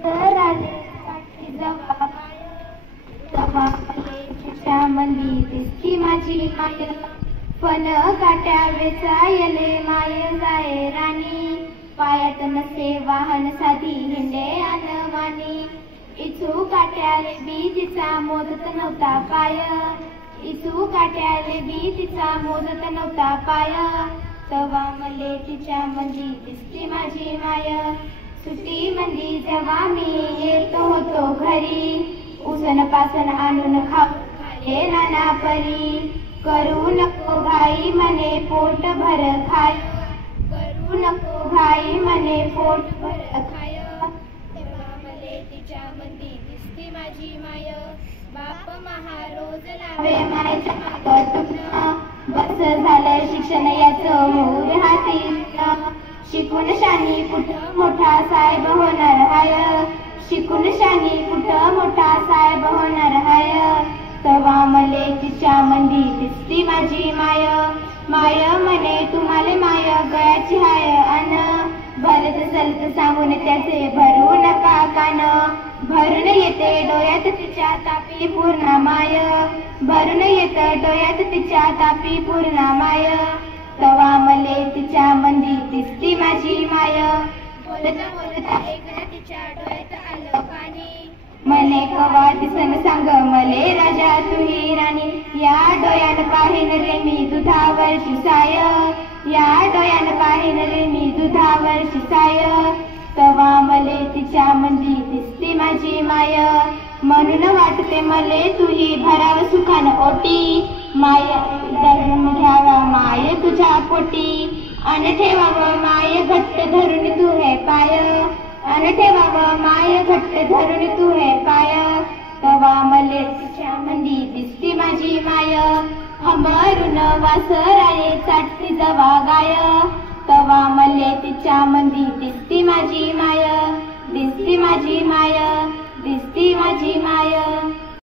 sir आले जवा तिच्या मंदी दिसती माझी माय फन काट्या वेचायले माय जाय राणी पायात नसे वाहन साधी हिंडे अनवाणी इचू काट्याले बी तिचा मोदत नव्हता पाय इचू काट्याले बी तिचा मोदत नव्हता पाय तवा मले तिच्या मंदी दिसती माझी माय सुट्टी मंदी जेव्हा मी येत होतो घरी उसन पासन आणून खाऊ नाना परी करू नको घाई मने पोट भर खाय करू नको घाई मने पोट भर खाय तेव्हा मले तिच्या मंदी दिसती माझी माय बाप महारोज लावे मायच्या मागं बस झालं शिक्षण याचं मोर हाती शिकून शानी कुठं मोठा साहेब होणार हाय शिकून शानी कुठं मोठा साहेब होणार हाय तवा मले तिच्या मंदी दिसती माझी माय माय म्हणे तुम्हाला माय गळ्याची हाय अन भरत चलत सांगून त्याचे भरू नका कान भरून येते डोळ्यात तिच्या तापी पूर्ण माय भरून येते डोळ्यात तिच्या तापी पूर्ण माय तवा मले तिच्या मंदी दिसती माझी माय बोलता बोलता एकदा तिच्या डोळ्यात आलं पाणी मले कवा दिसन सांग मले राजा तुही राणी या डोळ्यान पाहिन रे मी दुधावरची साय या डोळ्यान पाहिन रे मी दुधावरची साय तवा मले तिच्या मंदी दिसती माझी माय म्हणून वाटते मले तुही भराव सुखान ओटी माय धरून घ्यावा माय तुझ्या पोटी अन ठेवावं माय घट्ट धरून तू हे पाय अन ठेवावं माय घट्ट धरून तू हे पाय तवा मले तिच्या मंदी दिसती माझी माय हंबरून वासराये चाटती जवा गाय तवा मले तिच्या मंदी दिसती माझी माय दिसती माझी माय दिसती माझी माय